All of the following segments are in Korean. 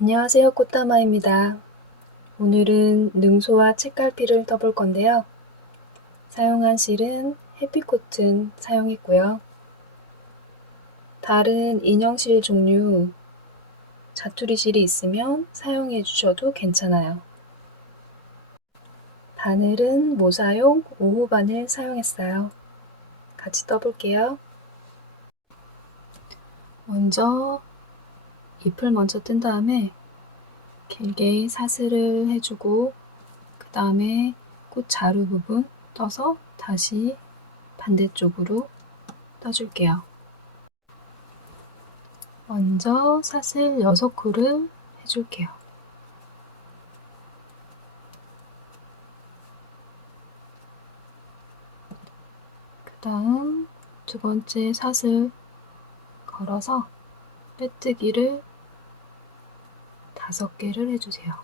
안녕하세요. 꽃다마입니다. 오늘은 능소와 책갈피를 떠볼 건데요. 사용한 실은 해피코튼 사용했고요. 다른 인형실 종류 자투리 실이 있으면 사용해 주셔도 괜찮아요. 바늘은 모사용 5호 바늘 사용했어요. 같이 떠볼게요. 먼저 잎을 먼저 뜬 다음에 길게 사슬을 해주고 그 다음에 꽃 자루 부분 떠서 다시 반대쪽으로 떠줄게요. 먼저 사슬 6코를 해줄게요. 그 다음 두 번째 사슬 걸어서 빼뜨기를 5개를 해주세요.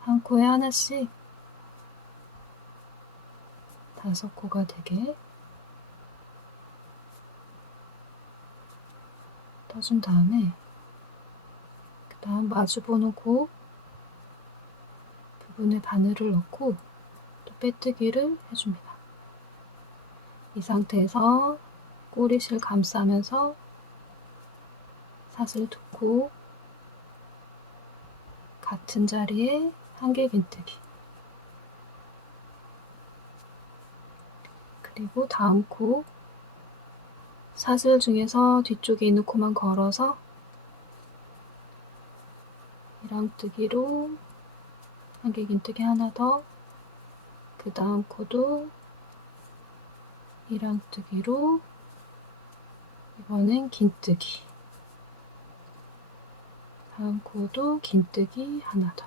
한 코에 하나씩 5코가 되게 떠준 다음에 그 다음 마주보는 코 부분에 바늘을 넣고 또 빼뜨기를 해줍니다. 이 상태에서 꼬리실 감싸면서 사슬 2코 같은 자리에 한길긴뜨기 그리고 다음 코 사슬 중에서 뒤쪽에 있는 코만 걸어서 이랑뜨기로 한길긴뜨기 하나 더, 그 다음 코도 이랑뜨기로 이번엔 긴뜨기, 다음 코도 긴뜨기 하나 더.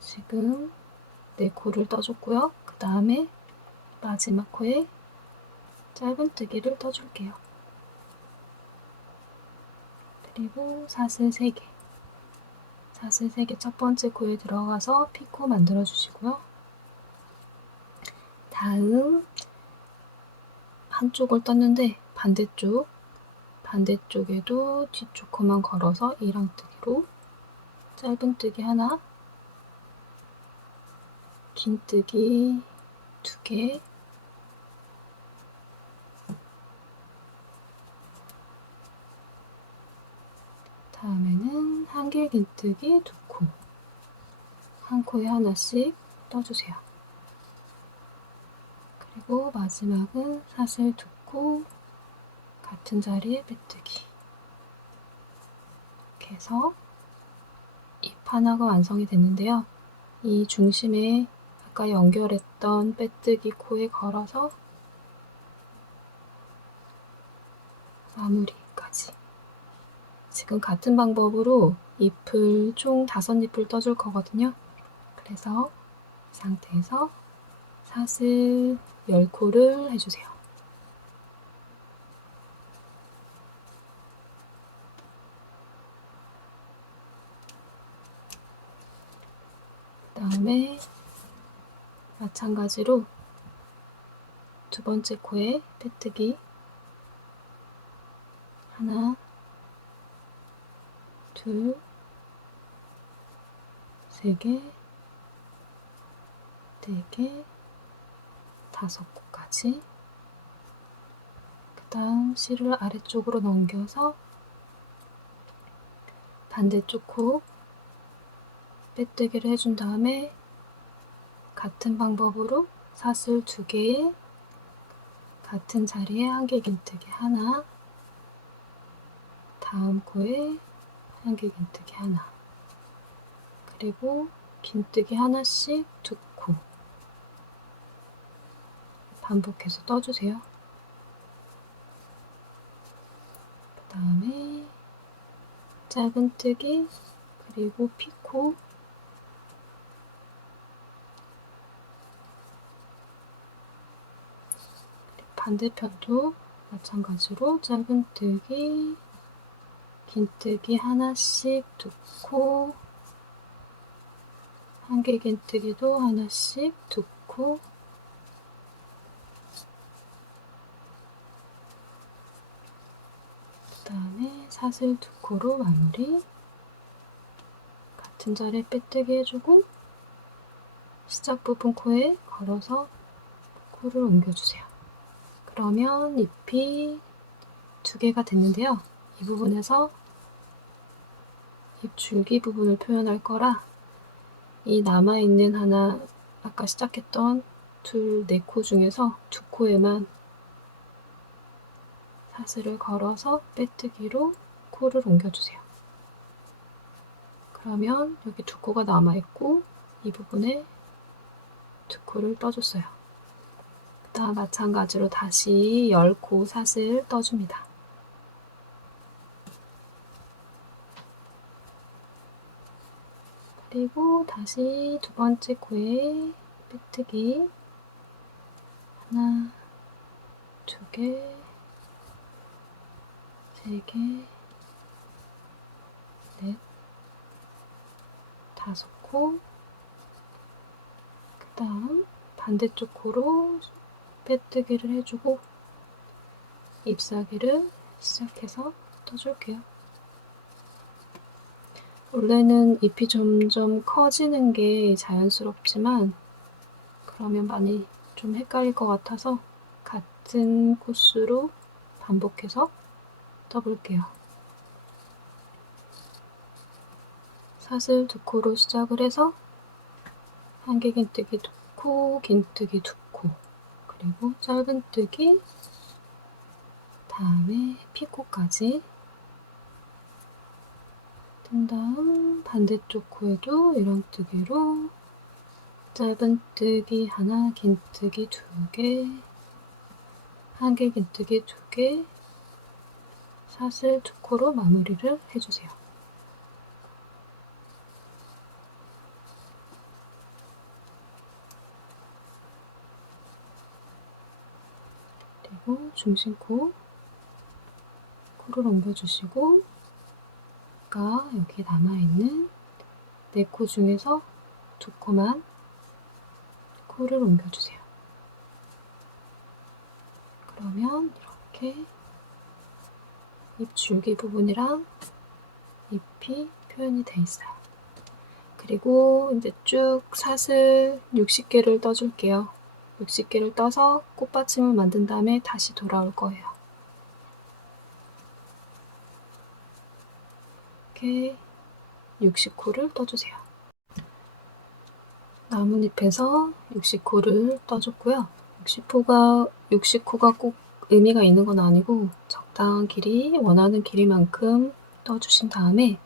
지금 4코를 떠줬고요. 그 다음에 마지막 코에 짧은뜨기를 떠줄게요. 그리고 사슬 3개, 사슬 3개 첫 번째 코에 들어가서 피코 만들어 주시고요. 다음 한쪽을 떴는데 반대쪽에도 뒤쪽 코만 걸어서 이랑뜨기로 짧은뜨기 하나, 긴뜨기 2개, 다음에는 한길긴뜨기 2코, 한 코에 하나씩 떠주세요. 그리고 마지막은 사슬 2코 같은 자리에 빼뜨기. 이렇게 해서 잎 하나가 완성이 됐는데요. 이 중심에 아까 연결했던 빼뜨기 코에 걸어서 마무리까지. 지금 같은 방법으로 잎을 총 5잎을 떠줄 거거든요. 그래서 이 상태에서 사슬 10코를 해주세요. 그 다음에 마찬가지로 두 번째 코에 빼뜨기 하나, 둘, 3개, 4개, 5코까지. 그 다음 실을 아래쪽으로 넘겨서 반대쪽 코 빼뜨기를 해준 다음에 같은 방법으로 사슬 2개에 같은 자리에 한길긴뜨기 하나, 다음 코에 한길긴뜨기 하나, 그리고 긴뜨기 하나씩 2코 반복해서 떠주세요. 그 다음에 짧은뜨기 그리고 피코, 반대편도 마찬가지로 짧은뜨기, 긴뜨기 하나씩 2코, 한길긴뜨기도 하나씩 2코, 사슬 2코로 마무리. 같은 자리에 빼뜨기 해주고 시작 부분 코에 걸어서 코를 옮겨주세요. 그러면 잎이 2개가 됐는데요. 이 부분에서 잎 줄기 부분을 표현할 거라 이 남아있는 하나, 아까 시작했던 4코 중에서 2코에만 사슬을 걸어서 빼뜨기로 코를 옮겨주세요. 그러면 여기 2코가 남아있고 이 부분에 2코를 떠줬어요. 그 다음 마찬가지로 다시 10코 사슬 떠줍니다. 그리고 다시 2번째 코에 빼뜨기 하나, 2개, 3개, 넷, 5코. 그 다음 반대쪽 코로 빼뜨기를 해주고 잎사귀를 시작해서 떠줄게요. 원래는 잎이 점점 커지는 게 자연스럽지만 그러면 많이 좀 헷갈릴 것 같아서 같은 코스로 반복해서 떠볼게요. 사슬 2코로 시작을 해서 한개 긴뜨기 2코, 긴뜨기 2코, 그리고 짧은뜨기, 다음에 피코까지 뜬 다음 반대쪽 코에도 이런 뜨기로 짧은뜨기 하나, 긴뜨기 2개, 한개 긴뜨기 2개, 사슬 2코로 마무리를 해주세요. 그리고 중심코 코를 옮겨주시고 아까 여기 남아있는 4코 중에서 2코만 코를 옮겨주세요. 그러면 이렇게 잎 줄기 부분이랑 잎이 표현이 돼 있어요. 그리고 이제 쭉 사슬 60개를 떠줄게요. 60개를 떠서 꽃받침을 만든 다음에 다시 돌아올 거예요. 이렇게 60코를 떠주세요. 나뭇잎에서 60코를 떠줬고요. 60코가 꼭 의미가 있는 건 아니고 적당한 길이, 원하는 길이만큼 떠주신 다음에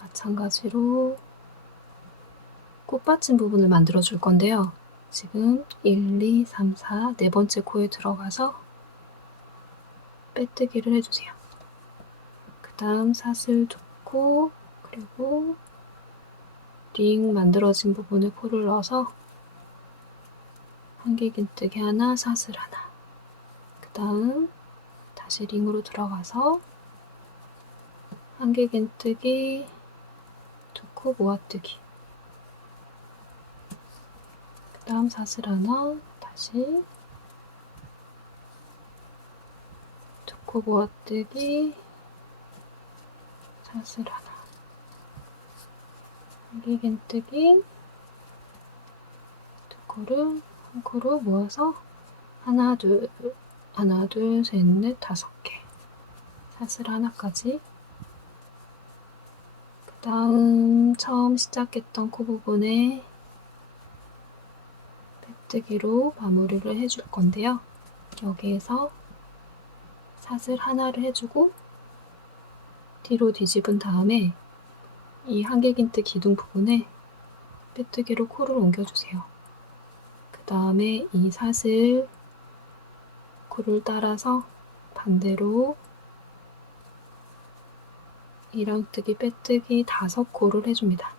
마찬가지로 꽃받침 부분을 만들어 줄 건데요. 지금 1, 2, 3, 4, 네 번째 코에 들어가서 빼뜨기를 해주세요. 그 다음 사슬 2코, 그리고 링 만들어진 부분에 코를 넣어서 한개 긴뜨기 하나, 사슬 하나. 그 다음 다시 링으로 들어가서 한개 긴뜨기, 2코 모아뜨기. 그 다음 사슬 하나, 다시 2코 모아뜨기, 사슬 하나. 한개 긴뜨기, 2코를 한 코로 모아서 하나, 둘, 셋, 넷, 5개. 사슬 하나까지. 그 다음 처음 시작했던 코 부분에 빼뜨기로 마무리를 해줄 건데요. 여기에서 사슬 하나를 해주고 뒤로 뒤집은 다음에 이 한개 긴뜨 기둥 부분에 빼뜨기로 코를 옮겨주세요. 그 다음에 이 사슬 코를 따라서 반대로 이랑뜨기, 빼뜨기 5코를 해줍니다.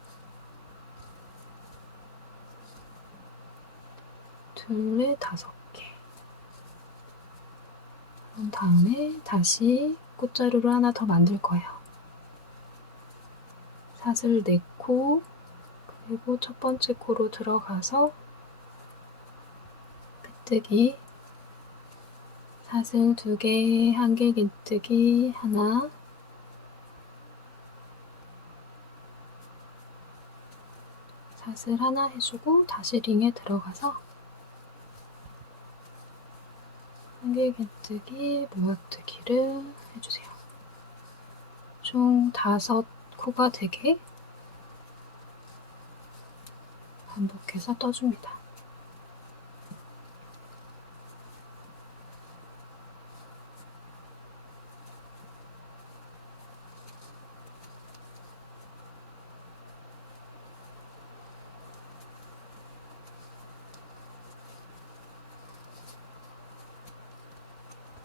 둘레 5개. 그런 다음에 다시 꽃자루를 하나 더 만들 거예요. 사슬 4코, 그리고 첫 번째 코로 들어가서 빼뜨기, 사슬 2개, 한개 긴뜨기 하나, 샷을 하나 해주고 다시 링에 들어가서 한길긴뜨기, 모약뜨기를 해주세요. 총 5코가 되게 반복해서 떠줍니다.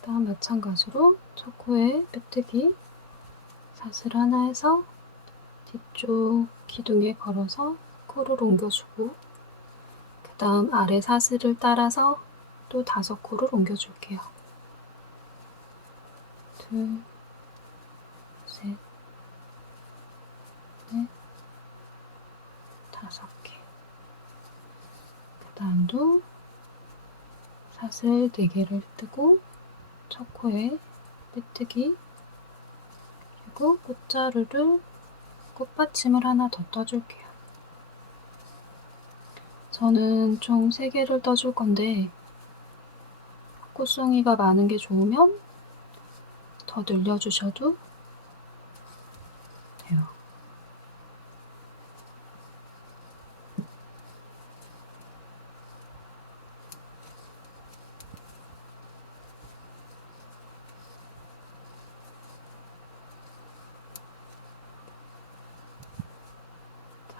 다음 마찬가지로 첫 코에 빼뜨기 샷을 하나 해서 뒤쪽 기둥에 걸어서 코를 옮겨주고 그 다음 아래 사슬을 따라서 또 5코를 옮겨줄게요. 둘, 셋, 넷, 5개. 그 다음도 사슬 4개를 뜨고 첫 코에 빼뜨기 그리고 꽃자루를 꽃받침을 하나 더 떠줄게요. 저는 총 3개를 떠줄 건데 꽃송이가 많은 게 좋으면 더 늘려주셔도 돼요.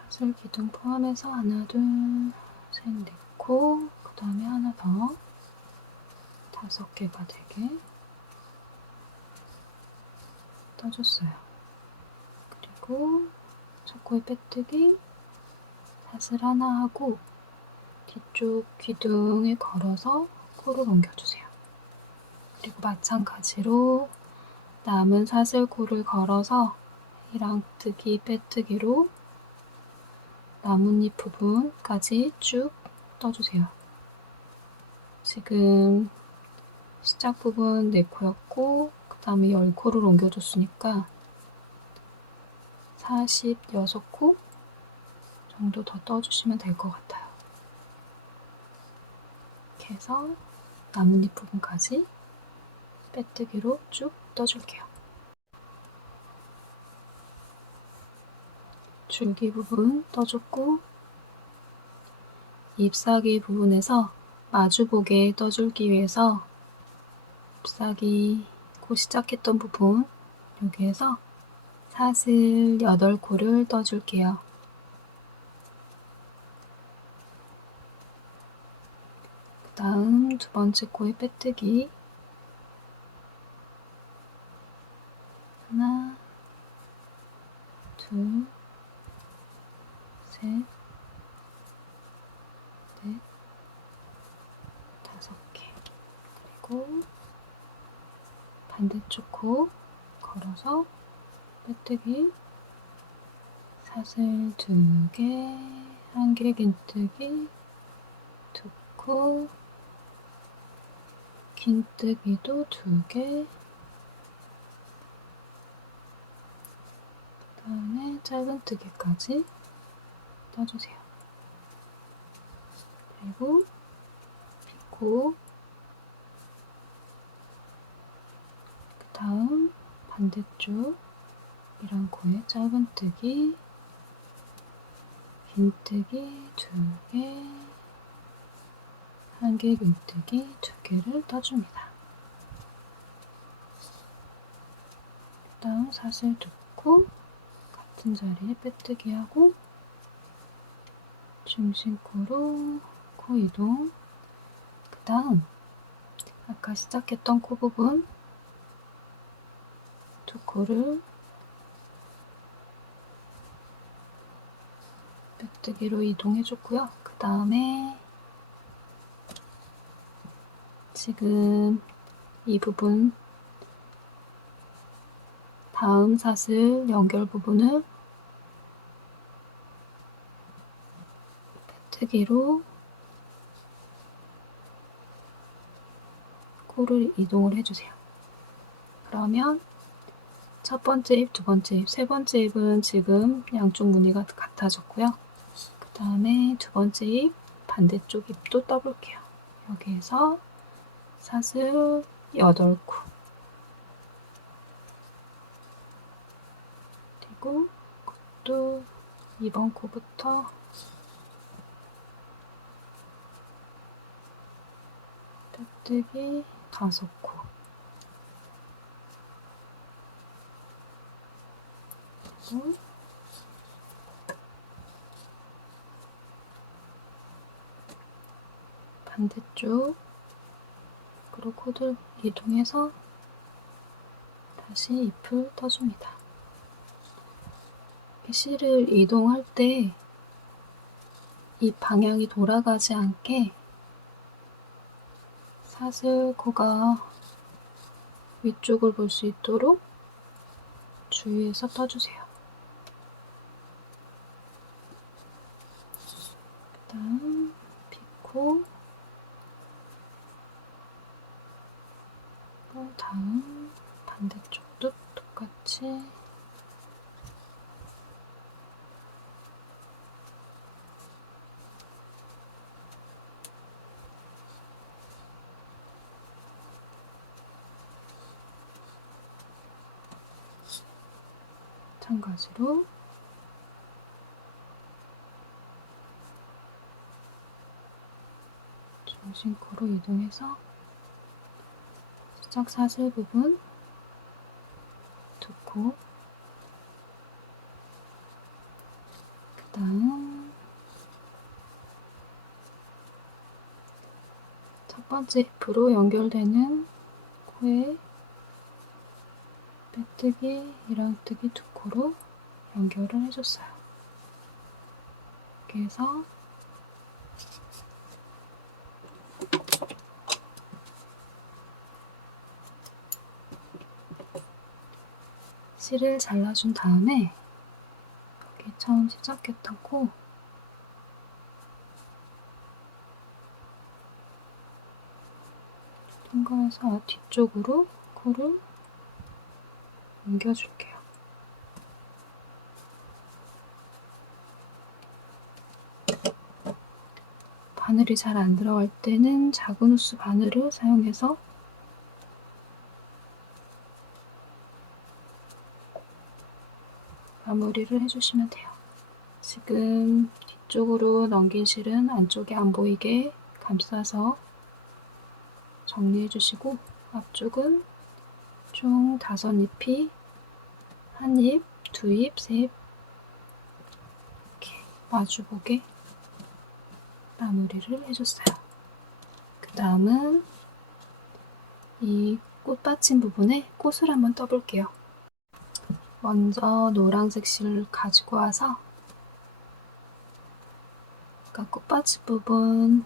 사슬 기둥 포함해서 하나, 둘, 셋, 4코 그 다음에 하나 더 5개가 되게 떠줬어요. 그리고 첫 코에 빼뜨기 사슬 하나 하고 뒤쪽 기둥에 걸어서 코를 옮겨주세요. 그리고 마찬가지로 남은 사슬코를 걸어서 이랑뜨기 빼뜨기로 나뭇잎 부분까지 쭉 떠주세요. 지금 시작 부분 4코였고 그 다음에 10코를 옮겨줬으니까 46코 정도 더 떠주시면 될 것 같아요. 이렇게 해서 나뭇잎 부분까지 빼뜨기로 쭉 떠줄게요. 줄기 부분 떠줬고 잎사귀 부분에서 마주보게 떠주기 위해서 잎사귀 코 시작했던 부분 여기에서 사슬 8코를 떠줄게요. 그 다음 두 번째 코에 빼뜨기 하나, 둘, 셋, 넷, 5개. 그리고 반대쪽 코 걸어서 빼뜨기 사슬 2개, 한길긴뜨기 2코, 긴뜨기도 2개, 그 다음에 짧은뜨기까지 떠주세요. 그리고 빗고 그 다음 반대쪽 이런 코에 짧은뜨기, 긴뜨기 2개, 한길긴뜨기 2개를 떠줍니다. 그 다음 사슬 2코 같은 자리에 빼뜨기하고 중심코로 코 이동 그 다음 아까 시작했던 코 부분 2코를 빼뜨기로 이동해줬고요. 그 다음에 지금 이 부분 다음 사슬 연결 부분을 빼뜨기로 코를 이동을 해주세요. 그러면 첫 번째 잎, 두 번째 잎, 세 번째 잎은 지금 양쪽 무늬가 같아졌고요. 그 그 다음에 두 번째 잎, 반대쪽 잎도 떠볼게요. 여기에서 사슬 8코, 그리고 또 2번 코부터 빼뜨기 5코, 그리고 반대쪽으로 코를 이동해서 다시 잎을 떠줍니다. 실을 이동할 때 잎 방향이 돌아가지 않게 사슬코가 위쪽을 볼 수 있도록 주위에서 떠주세요. 그 다음 피코, 다음 반대쪽도 똑같이 마찬가지로 중심코로 이동해서 시작 사슬 부분 2코, 그 다음 첫 번째 잎으로 연결되는 코에 빼뜨기, 1원뜨기 2코로 연결을 해줬어요. 이렇게 해서 실을 잘라준 다음에 여기 처음 시작했던 코 통과해서 뒤쪽으로 코를 옮겨줄게요. 바늘이 잘 안 들어갈 때는 작은 호스 바늘을 사용해서 마무리를 해주시면 돼요. 지금 뒤쪽으로 넘긴 실은 안쪽에 안 보이게 감싸서 정리해주시고 앞쪽은 총 5잎이 1잎, 2잎, 3잎 이렇게 마주보게 마무리를 해줬어요. 그 다음은 이 꽃받침 부분에 꽃을 한번 떠볼게요. 먼저 노란색 실을 가지고 와서 아까 꽃받침 부분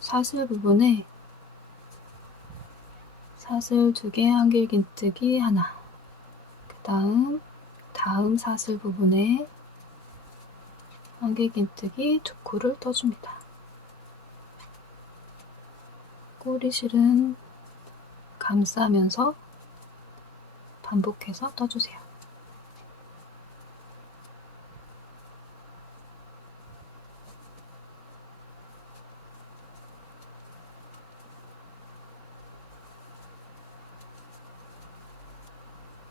사슬 부분에 사슬 2개, 한길긴뜨기 하나, 그 다음 사슬 부분에 한길긴뜨기 2코를 떠줍니다. 꼬리실은 감싸면서 반복해서 떠주세요.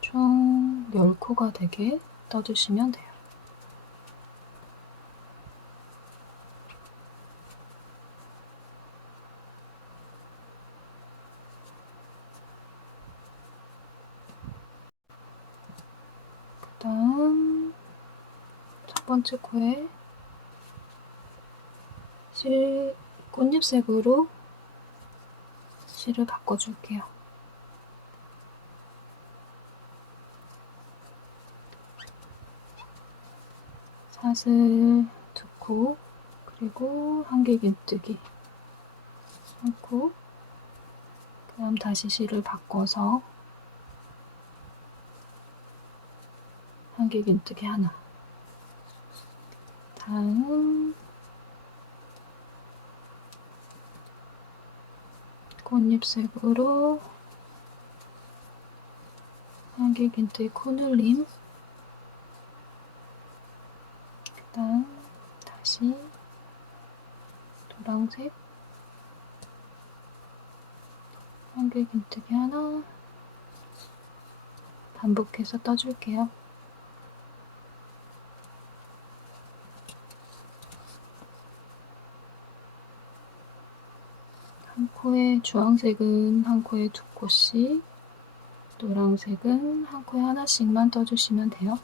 총 10코가 되게 떠주시면 돼요. 그 다음 첫 번째 코에 꽃잎색으로 실을 바꿔줄게요. 사슬 2코, 그리고 한길긴뜨기 1코, 그 다음 다시 실을 바꿔서 한길긴뜨기 하나, 다음 꽃잎색으로 한길긴뜨기 코눌림, 그 다음 다시 다시 노란색, 한길긴뜨기 하나, 반복해서 떠줄게요. 한 코에 주황색은 한 코에 2코씩, 노란색은 한 코에 하나씩만 떠주시면 돼요.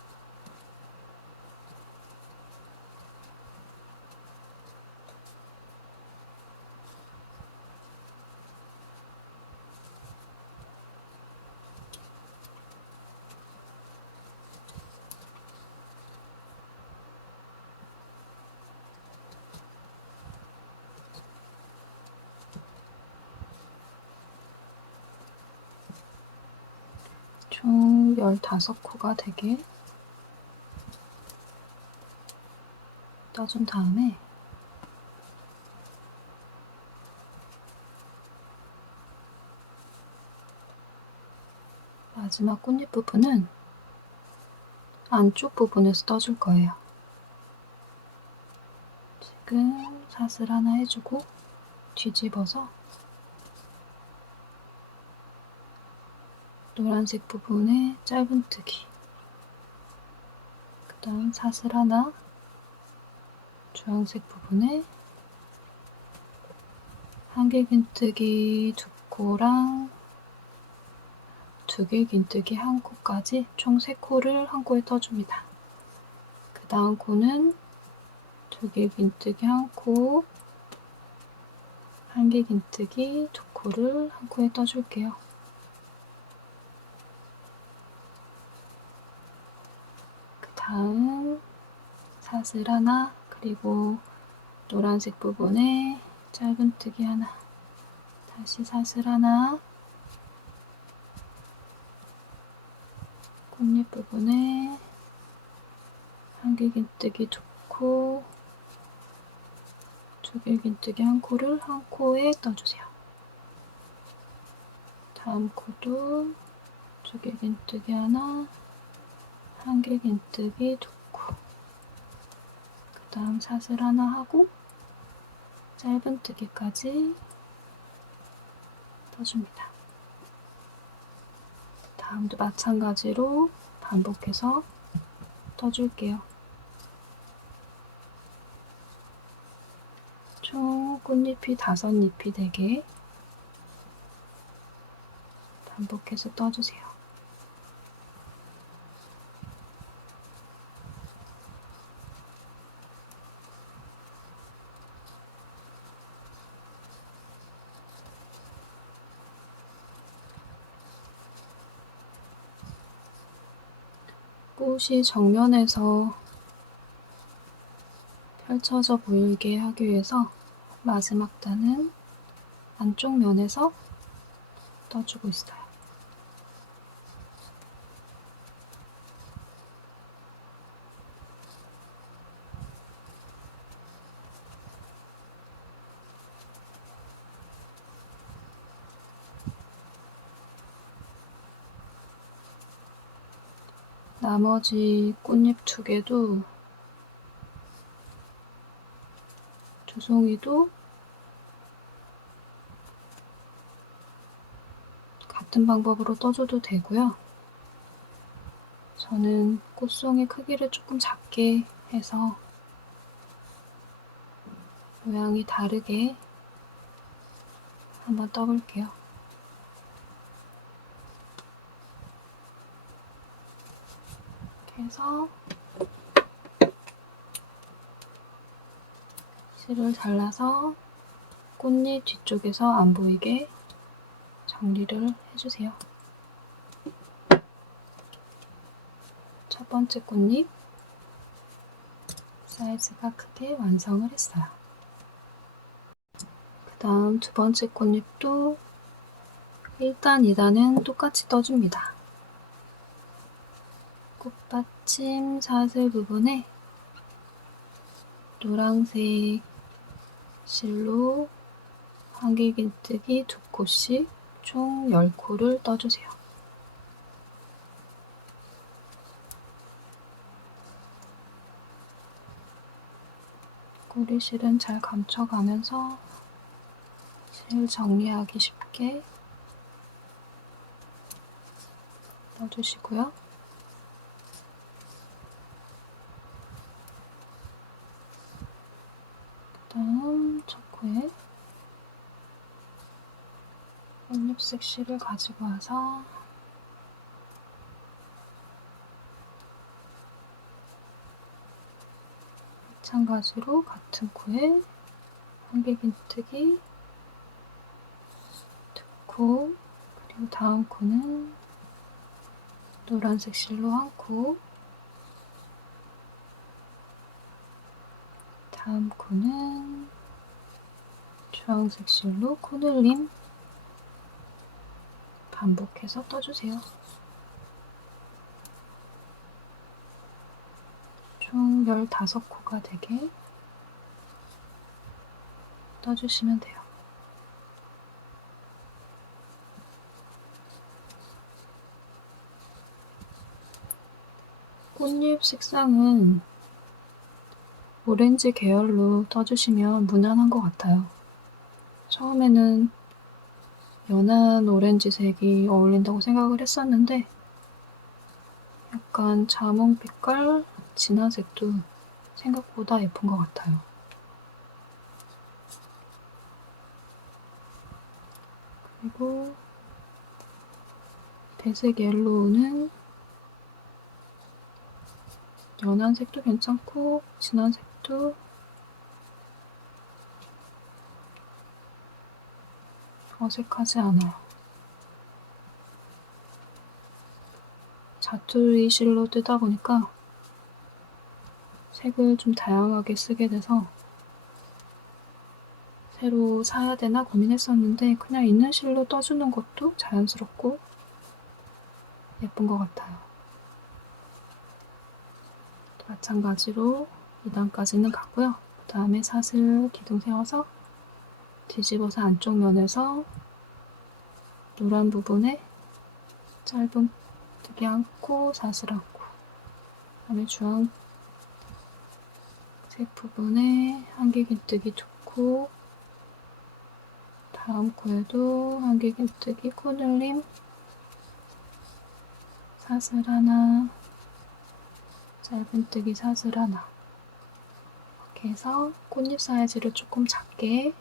총 15코가 되게 떠준 다음에 마지막 꽃잎 부분은 안쪽 부분에서 떠줄 거예요. 지금 사슬 하나 해주고 뒤집어서 노란색 부분에 짧은뜨기, 그 다음 사슬 하나, 주황색 부분에 한길긴뜨기 2코랑 두길긴뜨기 1코까지 총 3코를 한 코에 떠줍니다. 그 다음 코는 두길긴뜨기 1코, 한길긴뜨기 2코를 한 코에 떠줄게요. 그 다음 사슬 하나, 그리고 노란색 부분에 짧은뜨기 하나, 다시 사슬 하나, 꽃잎 부분에 한길긴뜨기 2코, 두길긴뜨기 1코를 한 코에 떠주세요. 다음 코도 두길긴뜨기 하나, 한길긴뜨기 2코, 그 다음 사슬 하나 하고 짧은뜨기까지 떠줍니다. 다음도 마찬가지로 반복해서 떠줄게요. 총 꽃잎이 5잎이 되게 반복해서 떠주세요. 꽃이 정면에서 펼쳐져 보이게 하기 위해서 마지막 단은 안쪽 면에서 떠주고 있어요. 나머지 꽃잎 2개도 2송이도 같은 방법으로 떠줘도 되고요. 저는 꽃송이 크기를 조금 작게 해서 모양이 다르게 한번 떠볼게요. 이렇게 해서 실을 잘라서 꽃잎 뒤쪽에서 안 보이게 정리를 해주세요. 첫 번째 꽃잎 사이즈가 크게 완성을 했어요. 그 다음 두 번째 꽃잎도 1단, 2단은 똑같이 떠줍니다. 꽃받침 사슬 부분에 노란색 실로 한길긴뜨기 2코씩 총 10코를 떠주세요. 고리실은 잘 감춰가면서 실 정리하기 쉽게 넣어주시고요. 그 다음 첫 코에 꽃잎색 실을 가지고 와서 마찬가지로 같은 코에 한길긴뜨기 두 코, 그리고 다음 코는 노란색 실로 한 코, 다음 코는 주황색 실로 코늘림 반복해서 떠주세요. 총 15코가 되게 떠주시면 돼요. 꽃잎 색상은 오렌지 계열로 떠주시면 무난한 것 같아요. 처음에는 연한 오렌지색이 어울린다고 생각을 했었는데 약간 자몽빛깔 진한 색도 생각보다 예쁜 것 같아요. 그리고 배색 옐로우는 연한 색도 괜찮고 진한 색도 어색하지 않아요. 자투리 실로 뜨다 보니까 색을 좀 다양하게 쓰게 돼서 새로 사야 되나 고민했었는데 그냥 있는 실로 떠주는 것도 자연스럽고 예쁜 것 같아요. 마찬가지로 2단까지는 갔고요. 그 다음에 사슬 기둥 세워서 뒤집어서 안쪽 면에서 노란 부분에 짧은 뜨기 한 코, 사슬 한 코, 그 다음에 주황색 부분에 한길긴뜨기 2코, 다음 코에도 한길긴뜨기, 코늘림, 사슬 하나, 짧은뜨기 사슬 하나. 이렇게 해서 꽃잎 사이즈를 조금 작게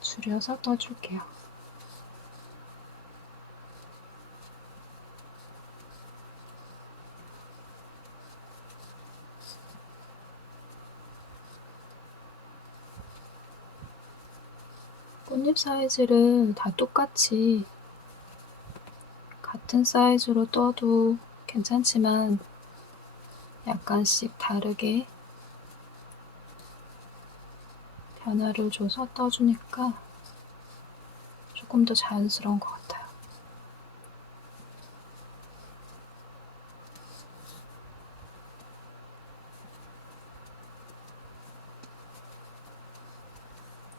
줄여서 떠줄게요. 꽃잎 사이즈를 다 똑같이 같은 사이즈로 떠도 괜찮지만 약간씩 다르게 변화를 줘서 떠주니까 조금 더 자연스러운 것 같아요.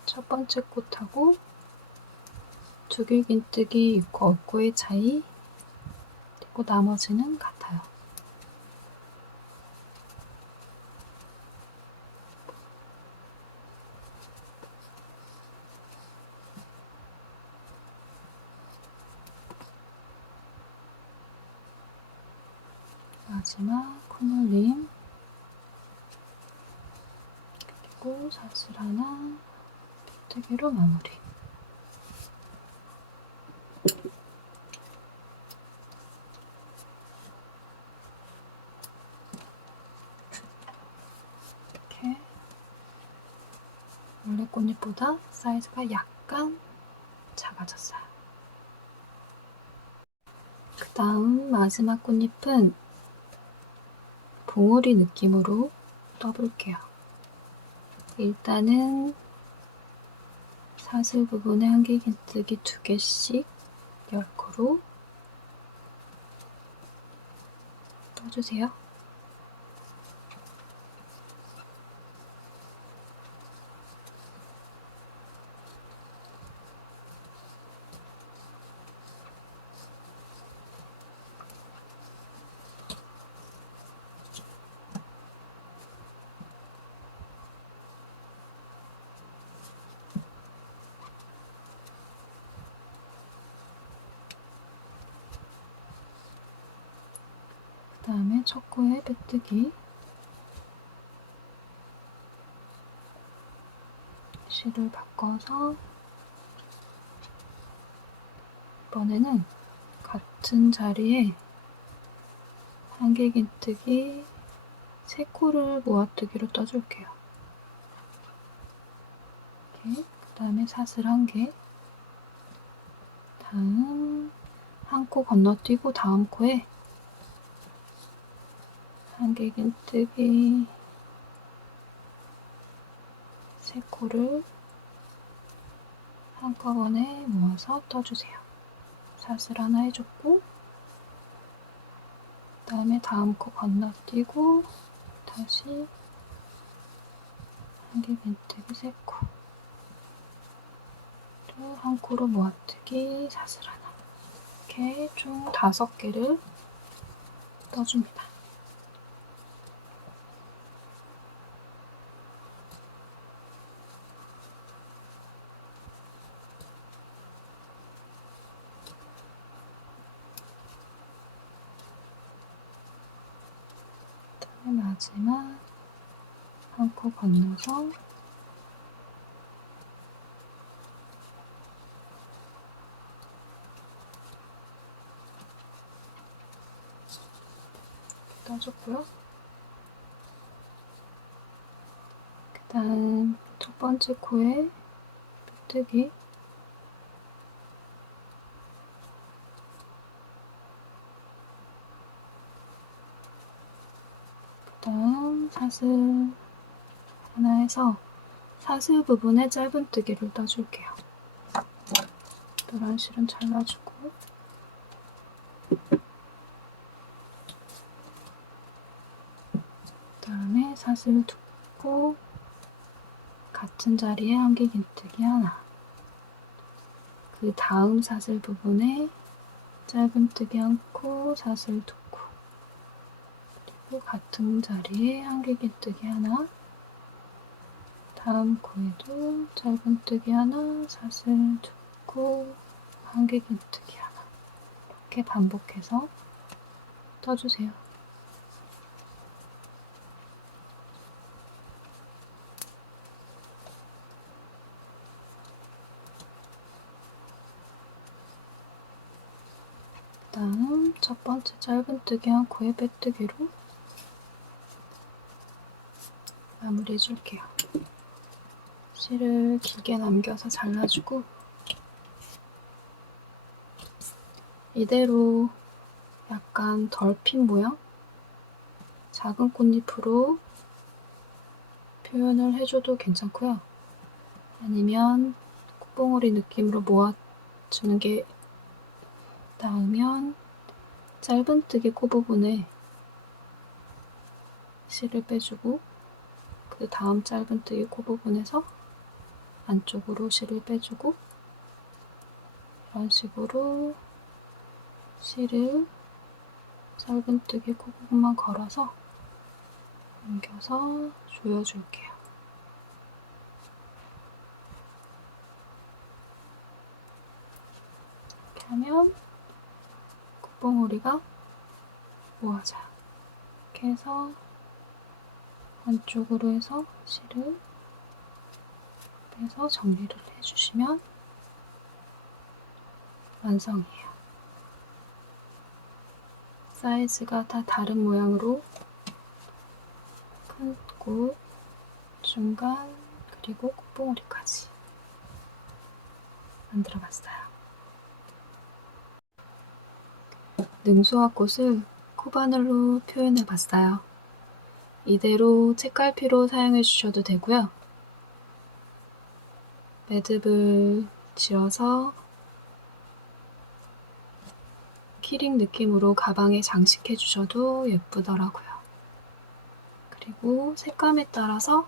첫 번째 꽃하고 두길긴뜨기 있고 없고의 차이, 그리고 나머지는 같아요. 마지막 코늘림, 그리고 사슬 하나, 뜨기로 마무리. 이렇게 원래 꽃잎보다 사이즈가 약간 작아졌어요. 그 다음 마지막 꽃잎은 봉우리 느낌으로 떠볼게요. 일단은 사슬 부분에 한길긴뜨기 2개씩 10코로 떠주세요. 그 다음에 첫 코에 빼뜨기, 실을 바꿔서 이번에는 같은 자리에 한길긴뜨기 3코를 모아뜨기로 떠줄게요. 이렇게. 그 다음에 사슬 1개, 다음 한 코 건너뛰고 다음 코에 한길긴뜨기 3코를 한꺼번에 모아서 떠주세요. 사슬 하나 해줬고, 그 다음에 다음 코 건너뛰고 다시 한길긴뜨기 3코, 또 한 코로 모아뜨기 사슬 하나, 이렇게 총 5개를 떠줍니다. 그다음에 마지막 한 코 건너서 떠줬고요. 그 다음 첫 번째 코에 빼뜨기, 그 다음 사슬 하나 해서 사슬 부분에 짧은뜨기를 떠줄게요. 노란 실은 잘라주고, 그 다음에 사슬 2코, 같은 자리에 한길긴뜨기 하나, 그 다음 사슬 부분에 짧은뜨기 1코, 사슬 2코, 그리고 같은 자리에 한길긴뜨기 하나, 다음 코에도 짧은뜨기 하나, 사슬 2코, 한길긴뜨기 하나, 이렇게 반복해서 떠주세요. 그 다음 첫 번째 짧은뜨기 한 코에 빼뜨기로 마무리해줄게요. 실을 길게 남겨서 잘라주고, 이대로 약간 덜 핀 모양? 작은 꽃잎으로 표현을 해줘도 괜찮고요. 아니면 콧봉오리 느낌으로 모아주는 게 나으면 짧은뜨기 코 부분에 실을 빼주고, 그 다음 짧은뜨기 코 부분에서 안쪽으로 실을 빼주고, 이런 식으로 실을 짧은뜨기 코 부분만 걸어서 옮겨서 조여줄게요. 이렇게 하면 콧봉오리가 모아져요. 이렇게 해서 안쪽으로 해서 실을 빼서 정리를 해주시면 완성이에요. 사이즈가 다 다른 모양으로 큰 꽃, 중간, 그리고 콧봉오리까지 만들어봤어요. 능수화꽃을 코바늘로 표현해봤어요. 이대로 책갈피로 사용해주셔도 되고요. 매듭을 지어서 키링 느낌으로 가방에 장식해주셔도 예쁘더라고요. 그리고 색감에 따라서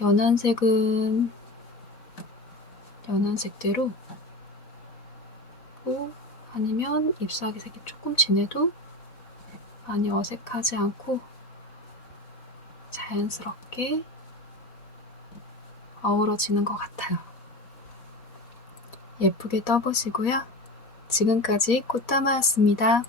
연한 색은 연한 색대로, 아니면 잎사귀 색이 조금 진해도 많이 어색하지 않고 자연스럽게 어우러지는 것 같아요. 예쁘게 떠보시고요. 지금까지 꽃다마였습니다.